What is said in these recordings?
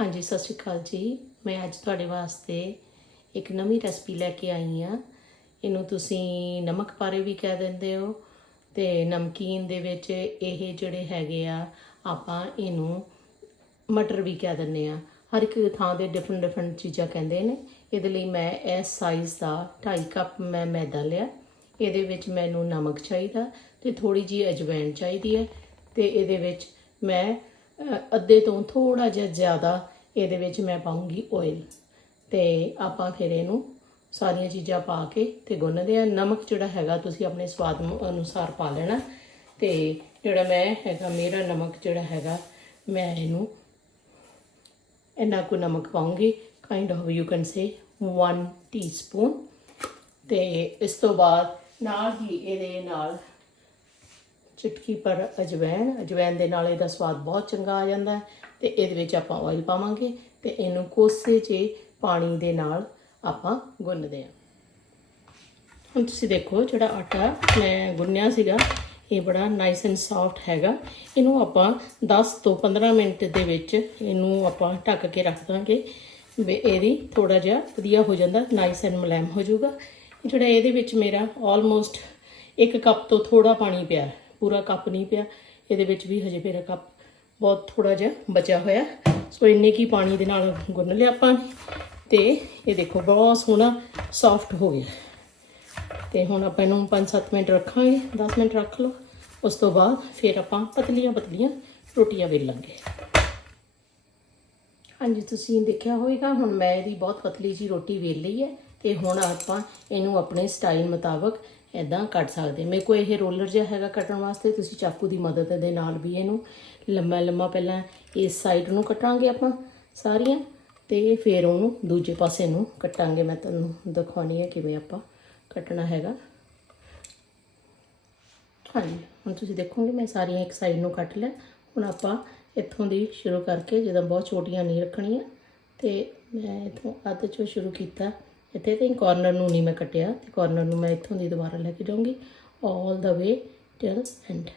ਹਾਂਜੀ, ਸਤਿ ਸ਼੍ਰੀ ਅਕਾਲ ਜੀ। ਮੈਂ ਅੱਜ ਤੁਹਾਡੇ ਵਾਸਤੇ ਇੱਕ ਨਵੀਂ ਰੈਸਪੀ ਲੈ ਕੇ ਆਈ ਹਾਂ। ਇਹਨੂੰ ਤੁਸੀਂ ਨਮਕ ਪਾਰੇ ਵੀ ਕਹਿ ਦਿੰਦੇ ਹੋ ਤੇ ਨਮਕੀਨ ਦੇ ਵਿੱਚ ਇਹ ਜਿਹੜੇ ਹੈਗੇ ਆ, ਆਪਾਂ ਇਹਨੂੰ ਮਟਰ ਵੀ ਕਹਿ ਦਿੰਦੇ ਆ ਹਰ ਇੱਕ ਥਾਂ ਦੇ ਡਿਫਰੈਂਟ ਡਿਫਰੈਂਟ ਚੀਜ਼ਾਂ ਕਹਿੰਦੇ ਨੇ। ਇਹਦੇ ਲਈ ਮੈਂ ਇਸ ਸਾਈਜ਼ ਦਾ 2.5 ਕੱਪ ਮੈਂ ਮੈਦਾ ਲਿਆ। ਇਹਦੇ ਵਿੱਚ ਮੈਨੂੰ ਨਮਕ ਚਾਹੀਦਾ ਤੇ ਥੋੜੀ ਜੀ ਅਜਵਾਇਣ ਚਾਹੀਦੀ ਹੈ ਤੇ ਇਹਦੇ ਵਿੱਚ ਮੈਂ ਅੱਧੇ ਤੋਂ ਥੋੜਾ ਜਿਹਾ ਜ਼ਿਆਦਾ ਇਹਦੇ ਵਿੱਚ ਮੈਂ ਪਾਉਂਗੀ ਆਇਲ ਤੇ ਆਪਾਂ ਫਿਰ ਇਹਨੂੰ ਸਾਰੀਆਂ ਚੀਜ਼ਾਂ ਪਾ ਕੇ ਤੇ ਗੁੰਨਦੇ ਆ ਨਮਕ ਜਿਹੜਾ ਹੈਗਾ ਤੁਸੀਂ ਆਪਣੇ ਸਵਾਦ ਅਨੁਸਾਰ ਪਾ ਲੈਣਾ ਤੇ ਜਿਹੜਾ ਮੈਂ ਹੈਗਾ, ਮੇਰਾ ਨਮਕ ਜਿਹੜਾ ਹੈਗਾ, ਮੈਂ ਇਹਨੂੰ ਇੰਨਾ ਕੁ ਨਮਕ ਪਾਉਂਗੀ kind of you can say 1 teaspoon ਤੇ ਇਸ ਤੋਂ ਬਾਅਦ ਨਾਲ ਹੀ ਇਹਦੇ ਨਾਲ ਚੁਟਕੀ ਪਰ ਅਜਵੈਣ ਅਜਵੈਣ ਦੇ ਨਾਲ ਇਹਦਾ ਸਵਾਦ ਬਹੁਤ ਚੰਗਾ ਆ ਜਾਂਦਾ ਹੈ ਤੇ ਇਹਦੇ ਵਿੱਚ ਆਪਾਂ ਆਇਲ ਪਾਵਾਂਗੇ ਤੇ ਇਹਨੂੰ ਕੋਸੇ 'ਚ ਪਾਣੀ ਦੇ ਨਾਲ ਆਪਾਂ ਗੁੰਨਦੇ ਹਾਂ। ਹੁਣ ਤੁਸੀਂ ਦੇਖੋ ਜਿਹੜਾ ਆਟਾ ਮੈਂ ਗੁੰਨਿਆ ਸੀਗਾ, ਇਹ ਬੜਾ ਨਾਈਸ ਐਂਡ ਸੌਫਟ ਹੈਗਾ। ਇਹਨੂੰ ਆਪਾਂ 10 ਤੋਂ 15 ਮਿੰਟ ਦੇ ਵਿੱਚ ਇਹਨੂੰ ਆਪਾਂ ਢੱਕ ਕੇ ਰੱਖ ਦਾਂਗੇ। ਵੀ ਇਹਦੀ ਥੋੜਾ ਜਿਹਾ ਵਧੀਆ ਹੋ ਜਾਂਦਾ ਨਾਈਸ ਐਂਡ ਮੁਲਾਇਮ ਹੋ ਜਾਊਗਾ। ਜਿਹੜਾ ਇਹਦੇ ਵਿੱਚ ਮੇਰਾ ਆਲਮੋਸਟ ਇੱਕ ਕੱਪ ਤੋਂ ਥੋੜਾ ਪਾਣੀ ਪਿਆ ਪੂਰਾ ਕੱਪ ਨਹੀਂ ਪਿਆ। ਇਹਦੇ ਵਿੱਚ ਵੀ ਹਜੇ ਮੇਰਾ ਕੱਪ ਬਹੁਤ ਥੋੜਾ ਜਿਹਾ ਬਚਿਆ ਹੋਇਆ। ਸੋ ਇੰਨੇ ਕੀ ਪਾਣੀ ਦੇ ਨਾਲ ਗੁੰਨ ਲਿਆ ਆਪਾਂ ਤੇ ਇਹ ਦੇਖੋ ਬਹੁਤ ਸੋਹਣਾ ਸੌਫਟ ਹੋ ਗਿਆ। ਤੇ ਹੁਣ ਆਪਾਂ ਇਹਨੂੰ 5-7 ਮਿੰਟ ਰੱਖਾਂਗੇ। 10 ਮਿੰਟ ਰੱਖ ਲਓ। ਉਸ ਤੋਂ ਬਾਅਦ ਫਿਰ ਆਪਾਂ ਪਤਲੀਆਂ ਪਤਲੀਆਂ ਰੋਟੀਆਂ ਵੇਲਾਂਗੇ ਹਾਂਜੀ, ਤੁਸੀਂ ਦੇਖਿਆ ਹੋਵੇਗਾ, ਹੁਣ ਮੈਂ ਇਹਦੀ ਬਹੁਤ ਪਤਲੀ ਜੀ ਰੋਟੀ ਵੇਲ ਲਈ ਹੈ। ਤੇ ਹੁਣ ਆਪਾਂ ਇਹਨੂੰ ਆਪਣੇ ਸਟਾਈਲ ਮੁਤਾਬਕ ਇਦਾਂ ਕੱਟ ਸਕਦੇ। ਮੇਰੇ ਕੋਲ ਇਹ ਰੋਲਰ ਜਿਹਾ ਹੈਗਾ ਕੱਟਣ ਵਾਸਤੇ, ਤੁਸੀਂ ਚਾਕੂ ਦੀ ਮਦਦ ਦੇ ਨਾਲ ਵੀ ਇਹਨੂੰ ਲੰਮਾ ਲੰਮਾ ਪਹਿਲਾਂ ਇਸ ਸਾਈਡ ਨੂੰ ਕੱਟਾਂਗੇ ਆਪਾਂ ਸਾਰੀਆਂ ਤੇ ਫਿਰ ਉਹਨੂੰ ਦੂਜੇ ਪਾਸੇ ਨੂੰ ਕੱਟਾਂਗੇ। ਮੈਂ ਤੁਹਾਨੂੰ ਦਿਖਾਉਣੀ ਹੈ ਕਿਵੇਂ ਆਪਾਂ ਕੱਟਣਾ ਹੈਗਾ। ਹਾਂਜੀ, ਹੁਣ ਤੁਸੀਂ ਦੇਖੋਗੇ ਮੈਂ ਸਾਰੀਆਂ ਇੱਕ ਸਾਈਡ ਨੂੰ ਕੱਟ ਲਿਆ। ਹੁਣ ਆਪਾਂ ਇੱਥੋਂ ਦੀ ਸ਼ੁਰੂ ਕਰਕੇ, ਜਦੋਂ ਬਹੁਤ ਛੋਟੀਆਂ ਨਹੀਂ ਰੱਖਣੀਆਂ, ਤੇ ਮੈਂ ਇੱਥੋਂ ਅੱਧ ਚੋਂ ਸ਼ੁਰੂ ਕੀਤਾ। ਇੱਥੇ ਤੇ ਕਾਰਨਰ ਨੂੰ ਨਹੀਂ ਮੈਂ ਕੱਟਿਆ ਤੇ ਕਾਰਨਰ ਨੂੰ ਮੈਂ ਇੱਥੋਂ ਦੀ ਦੁਬਾਰਾ ਲੈ ਕੇ ਜਾਊਂਗੀ। 올 the way till end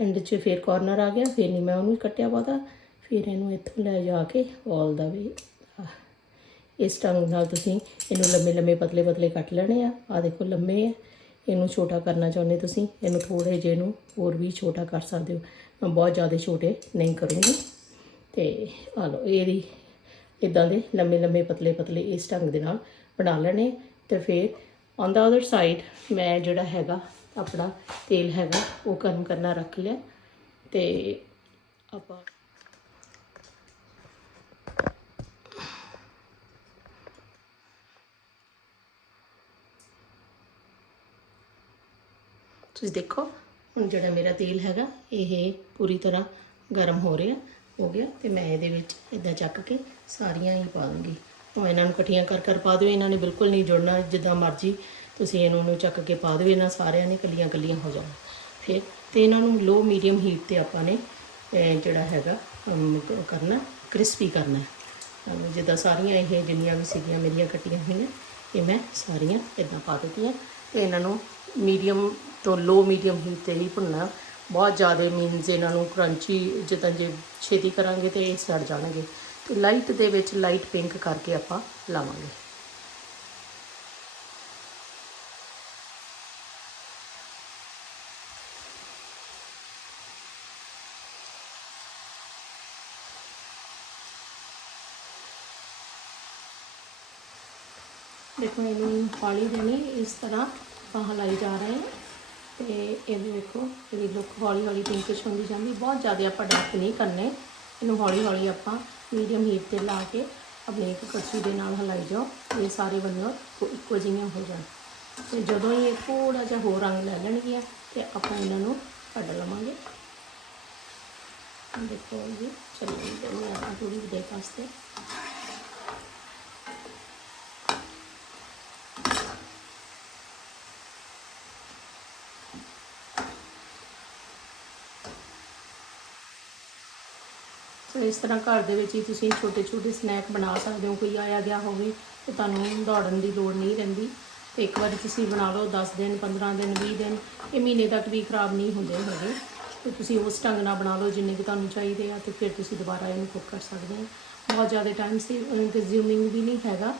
end 'ਚ ਫਿਰ ਕਾਰਨਰ ਆ ਗਿਆ, ਫਿਰ ਨਹੀਂ ਮੈਂ ਉਹਨੂੰ ਕੱਟਿਆ ਪਾਤਾ ਫਿਰ ਇਹਨੂੰ ਇੱਥੋਂ ਲੈ ਜਾ ਕੇ 올 ਦਾ ਵੇ ਇਸ ਢੰਗ ਨਾਲ ਤੁਸੀਂ ਇਹਨੂੰ ਲੰਮੇ ਲੰਮੇ ਪਤਲੇ ਪਤਲੇ ਕੱਟ ਲੈਣੇ ਆ। ਆ ਦੇਖੋ ਲੰਮੇ ਆ। ਇਹਨੂੰ ਛੋਟਾ ਕਰਨਾ ਚਾਹੁੰਦੇ ਤੁਸੀਂ। ਇਹਨੂੰ ਥੋੜੇ ਜਿਹੇ ਨੂੰ ਹੋਰ ਵੀ ਛੋਟਾ ਕਰ ਸਕਦੇ ਹੋ। ਮੈਂ ਬਹੁਤ ਜ਼ਿਆਦਾ ਛੋਟੇ ਨਹੀਂ ਕਰੂੰਗੀ। ਤੇ ਆ ਲਓ, ਇਹਦੀ ਇਦਾਂ ਦੇ ਲੰਮੇ ਲੰਮੇ ਪਤਲੇ ਪਤਲੇ ਇਸ ਢੰਗ ਦੇ ਨਾਲ ਬਣਾ ਲੈਣੇ ਤੇ ਫਿਰ ਔਨ ਦਾ ਅਦਰ ਸਾਈਡ ਮੈਂ ਜਿਹੜਾ ਹੈਗਾ, ਆਪਣਾ ਤੇਲ ਹੈਗਾ, ਉਹ ਗਰਮ ਕਰਨਾ ਰੱਖ ਲਿਆ। ਤੇ ਆਪਾਂ ਤੁਸੀਂ ਦੇਖੋ, ਹੁਣ ਜਿਹੜਾ ਮੇਰਾ ਤੇਲ ਹੈਗਾ, ਇਹ ਪੂਰੀ ਤਰ੍ਹਾਂ ਗਰਮ ਹੋ ਰਿਹਾ। ਹੋ ਗਿਆ ਤੇ ਮੈਂ ਇਹਦੇ ਵਿੱਚ ਇਦਾਂ ਚੱਕ ਕੇ ਸਾਰੀਆਂ ਹੀ ਪਾ ਦੂੰਗੀ। ਤਾਂ ਇਹਨਾਂ ਨੂੰ ਇਕੱਠੀਆਂ ਕਰ ਕਰ ਪਾ ਦਿਓ ਇਹਨਾਂ ਨੇ ਬਿਲਕੁਲ ਨਹੀਂ ਜੁੜਨਾ ਜਿੱਦਾਂ ਮਰਜ਼ੀ। ਤੁਸੀਂ ਇਹਨੂੰ ਨੂੰ ਚੱਕ ਕੇ ਪਾ ਦਿਓ ਇਹਨਾਂ ਸਾਰਿਆਂ ਨੇ ਕੱਲੀਆਂ ਕੱਲੀਆਂ ਹੋ ਜਾਣ ਫਿਰ ਤੇ ਇਹਨਾਂ ਨੂੰ ਲੋ ਮੀਡੀਅਮ ਹੀਟ ਤੇ ਆਪਾਂ ਨੇ ਜਿਹੜਾ ਹੈਗਾ ਅਮ, ਕਰਨਾ ਕ੍ਰਿਸਪੀ ਕਰਨਾ। ਜਿੱਦਾਂ ਸਾਰੀਆਂ ਇਹ ਜਿੰਨੀਆਂ ਵੀ ਸੀਗੀਆਂ ਮੇਰੀਆਂ ਕੱਟੀਆਂ ਹੋਈਆਂ ਇਹ ਮੈਂ ਸਾਰੀਆਂ ਇਦਾਂ ਪਾ ਦਿੱਤੀਆਂ। ਤੇ ਇਹਨਾਂ ਨੂੰ ਮੀਡੀਅਮ ਤੋਂ ਲੋ ਮੀਡੀਅਮ ਹੀਟ ਤੇ ਹੀ ਭੁੰਨਣਾ। ਬਹੁਤ ਜ਼ਿਆਦਾ ਮੀਨਸ ਇਹਨਾਂ ਨੂੰ ਕਰੰਚੀ ਜਿੱਦਾਂ ਜੇ ਛੇਤੀ ਕਰਾਂਗੇ ਤੇ ਇਹ ਸੜ ਜਾਣਗੇ। ਤੇ ਲਾਈਟ ਦੇ ਵਿੱਚ ਲਾਈਟ ਪਿੰਕ ਕਰਕੇ ਆਪਾਂ ਲਾਵਾਂਗੇ। ਦੇਖੋ, ਇਹਨੂੰ ਪਾਣੀ ਦੇਣੀ, ਇਸ ਤਰ੍ਹਾਂ ਆਪਾਂ ਹਲਾਈ ਜਾ ਰਹੇ ਹਾਂ। ਤੇ ਇਹਦੇ ਵੇਖੋ ਇਹਦੀ ਲੁੱਕ ਹੌਲੀ ਹੌਲੀ ਪਿੰਕਿਸ਼ ਹੁੰਦੀ ਜਾਂਦੀ, ਬਹੁਤ ਜ਼ਿਆਦਾ ਆਪਾਂ ਡਾਰਕ ਨਹੀਂ ਕਰਨੇ। ਇਹਨੂੰ ਹੌਲੀ ਹੌਲੀ ਆਪਾਂ ਮੀਡੀਅਮ ਹੀਟ ਤੇ ਲਾ ਕੇ ਆਪਣੀ ਇੱਕ ਕੜਛੀ ਦੇ ਨਾਲ ਹਲਾਈ ਜਾਓ, ਇਹ ਸਾਰੇ ਬੰਨੋ ਇੱਕੋ ਜਿਹੀਆਂ ਹੋ ਜਾਣ। ਤੇ ਜਦੋਂ ਹੀ ਇਹ ਥੋੜਾ ਜਿਹਾ ਹੋਰ ਰੰਗ ਲੈ ਲੈਣਗੀਆਂ ਤੇ ਆਪਾਂ ਇਹਨਾਂ ਨੂੰ ਕੱਢ ਲਵਾਂਗੇ। ਦੇਖੋ ਜੀ ਚੱਲੀ ਜਾਂਦੀ ਆ ਥੋੜੀ ਦੇਰ ਵਾਸਤੇ। ਸੋ ਇਸ ਤਰ੍ਹਾਂ ਘਰ ਦੇ ਵਿੱਚ ਹੀ ਤੁਸੀਂ ਛੋਟੇ ਛੋਟੇ ਸਨੈਕ ਬਣਾ ਸਕਦੇ ਹੋ, ਕੋਈ ਆਇਆ ਗਿਆ ਹੋਵੇ ਤੇ ਤੁਹਾਨੂੰ ਦੌੜਨ ਦੀ ਲੋੜ ਨਹੀਂ ਰਹਿੰਦੀ। ਤੇ ਇੱਕ ਵਾਰੀ ਤੁਸੀਂ ਬਣਾ ਲਓ 10 ਦਿਨ 15 ਦਿਨ 20 ਦਿਨ, ਇਹ ਮਹੀਨੇ ਤੱਕ ਵੀ ਖਰਾਬ ਨਹੀਂ ਹੁੰਦੇ ਹੈਗੇ। ਤੇ ਤੁਸੀਂ ਉਸ ਢੰਗ ਨਾਲ ਬਣਾ ਲਓ ਜਿੰਨੇ ਕਿ ਤੁਹਾਨੂੰ ਚਾਹੀਦੇ ਆ ਤੇ ਫਿਰ ਤੁਸੀਂ ਦੁਬਾਰਾ ਇਹਨੂੰ ਕੁੱਕ ਕਰ ਸਕਦੇ ਆ ਬਹੁਤ ਜ਼ਿਆਦਾ ਟਾਈਮ ਸੀ ਕੰਜ਼ਿਊਮਿੰਗ ਵੀ ਨਹੀਂ ਹੈਗਾ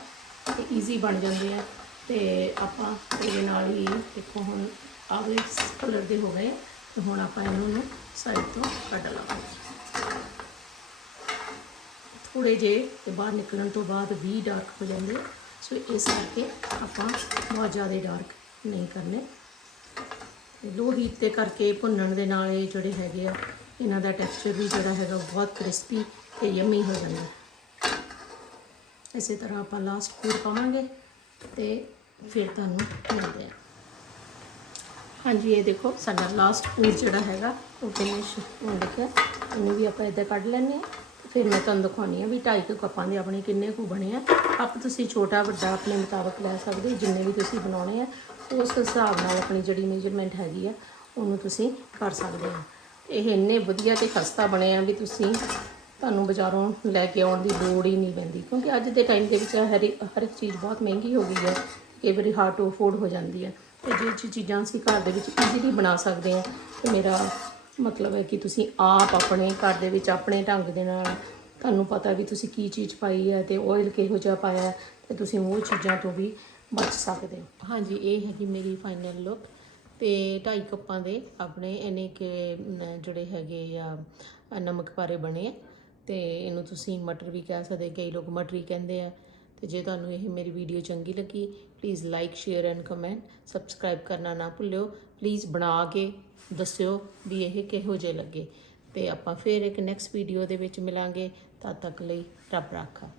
ਤੇ ਈਜ਼ੀ ਬਣ ਜਾਂਦੇ ਆ। ਤੇ ਆਪਾਂ ਇਹਦੇ ਨਾਲ ਹੀ ਦੇਖੋ ਹੁਣ ਆਵੇ ਕਲਰ ਦੇ ਹੋ ਗਏ ਤੇ ਹੁਣ ਆਪਾਂ ਇਹਨੂੰ ਨੂੰ ਸਾਈਡ ਤੋਂ ਕੱਢ ਲਵਾਂਗੇ ਥੋੜੇ ਜੇ ਤੇ ਬਾਹਰ ਨਿਕਲਣ ਤੋਂ ਬਾਅਦ ਵੀ ਡਾਰਕ ਹੋ ਜਾਂਦੇ। ਸੋ ਇਸ ਕਰਕੇ ਆਪਾਂ ਬਹੁਤ ਜ਼ਿਆਦਾ ਡਾਰਕ ਨਹੀਂ ਕਰਨੇ। ਲੋ ਹੀਟ ਤੇ ਕਰਕੇ ਭੁੰਨਣ ਦੇ ਨਾਲ ਇਹ ਜਿਹੜੇ ਹੈਗੇ ਆ, ਇਹਨਾਂ ਦਾ ਟੈਕਸਚਰ ਵੀ ਜਿਹੜਾ ਹੈਗਾ ਬਹੁਤ ਕ੍ਰਿਸਪੀ ਤੇ ਯਮੀ ਹੋ ਜਾਂਦਾ। ਇਸੇ ਤਰ੍ਹਾਂ ਆਪਾਂ ਲਾਸਟ ਪੂਰ ਪਾਵਾਂਗੇ ਤੇ ਫਿਰ ਤੁਹਾਨੂੰ ਮਿਲਦੇ ਆ ਹਾਂਜੀ, ਇਹ ਦੇਖੋ ਸਾਡਾ ਲਾਸਟ ਪੂਰ ਜਿਹੜਾ ਹੈਗਾ, ਉਹ ਫਿਨਿਸ਼ ਹੋ ਗਿਆ ਇਹਨੂੰ ਵੀ ਆਪਾਂ ਇੱਦਾਂ ਕੱਢ ਲੈਂਦੇ ਆ ਫਿਰ ਮੈਂ ਤੁਹਾਨੂੰ ਦਿਖਾਉਣੀ ਆ ਵੀ ਢਾਈ ਕੁ ਕੱਪਾਂ ਦੇ ਆਪਣੇ ਕਿੰਨੇ ਕੁ ਬਣੇ ਆ। ਆਪ ਤੁਸੀਂ ਛੋਟਾ ਵੱਡਾ ਆਪਣੇ ਮੁਤਾਬਕ ਲੈ ਸਕਦੇ ਹੋ, ਜਿੰਨੇ ਵੀ ਤੁਸੀਂ ਬਣਾਉਣੇ ਆ। ਉਸ ਹਿਸਾਬ ਨਾਲ ਆਪਣੀ ਜਿਹੜੀ ਮੇਜਰਮੈਂਟ ਹੈਗੀ ਆ ਉਹਨੂੰ ਤੁਸੀਂ ਕਰ ਸਕਦੇ ਹੋ। ਇਹ ਇੰਨੇ ਵਧੀਆ ਤੇ ਖਸਤਾ ਬਣੇ ਆ ਵੀ ਤੁਸੀਂ ਤੁਹਾਨੂੰ ਬਾਜ਼ਾਰੋਂ ਲੈ ਕੇ ਆਉਣ ਦੀ ਲੋੜ ਹੀ ਨਹੀਂ ਪੈਂਦੀ। ਕਿਉਂਕਿ ਅੱਜ ਦੇ ਟਾਈਮ ਦੇ ਵਿੱਚ ਹਰ ਹਰ ਇੱਕ ਚੀਜ਼ ਬਹੁਤ ਮਹਿੰਗੀ ਹੋ ਗਈ ਹੈ ਕਈ ਵਾਰੀ ਹਾਰਡ ਟੂ ਅਫੋਰਡ ਹੋ ਜਾਂਦੀ ਹੈ ਤੇ ਜੇ ਚੀ- ਚੀਜ਼ਾਂ ਅਸੀਂ ਘਰ ਦੇ ਵਿੱਚ ਈਜ਼ੀਲੀ ਬਣਾ ਸਕਦੇ ਹਾਂ ਤੇ ਮੇਰਾ ਮਤਲਬ ਹੈ ਕਿ ਤੁਸੀਂ ਆਪ ਆਪਣੇ ਘਰ ਦੇ ਵਿੱਚ ਆਪਣੇ ਢੰਗ ਦੇ ਨਾਲ ਤੁਹਾਨੂੰ ਪਤਾ ਵੀ ਤੁਸੀਂ ਕੀ ਚੀਜ਼ ਪਾਈ ਹੈ ਤੇ ਆਇਲ ਕਿਹੋ ਜਿਹਾ ਪਾਇਆ ਹੈ ਤੇ ਤੁਸੀਂ ਉਹ ਚੀਜ਼ਾਂ ਤੋਂ ਵੀ ਬਚ ਸਕਦੇ ਹੋ। ਹਾਂਜੀ, ਇਹ ਹੈਗੀ ਮੇਰੀ ਫਾਈਨਲ ਲੁੱਕ ਤੇ ਢਾਈ ਕੱਪਾਂ ਦੇ ਆਪਣੇ, ਇਹਨੇ ਕਿ ਜਿਹੜੇ ਹੈਗੇ ਆ, ਨਮਕ ਪਾਰੇ ਬਣੇ ਆ ਤੇ ਇਹਨੂੰ ਤੁਸੀਂ ਮਟਰ ਵੀ ਕਹਿ ਸਕਦੇ, ਕਈ ਲੋਕ ਮਟਰੀ ਕਹਿੰਦੇ ਆ। ਤੇ ਜੇ ਤੁਹਾਨੂੰ ਇਹ ਮੇਰੀ ਵੀਡੀਓ ਚੰਗੀ ਲੱਗੀ please like share and comment subscribe ਕਰਨਾ ਨਾ ਭੁੱਲਿਓ। ਪਲੀਜ਼ ਬਣਾ ਕੇ ਦੱਸਿਓ ਵੀ ਇਹ ਕਿਹੋ ਜਿਹੇ ਲੱਗੇ। ਤੇ ਆਪਾਂ ਫਿਰ ਇੱਕ ਨੈਕਸਟ ਵੀਡੀਓ ਦੇ ਵਿੱਚ ਮਿਲਾਂਗੇ। ਤਦ ਤੱਕ ਲਈ ਰੱਬ ਰਾਖਾ।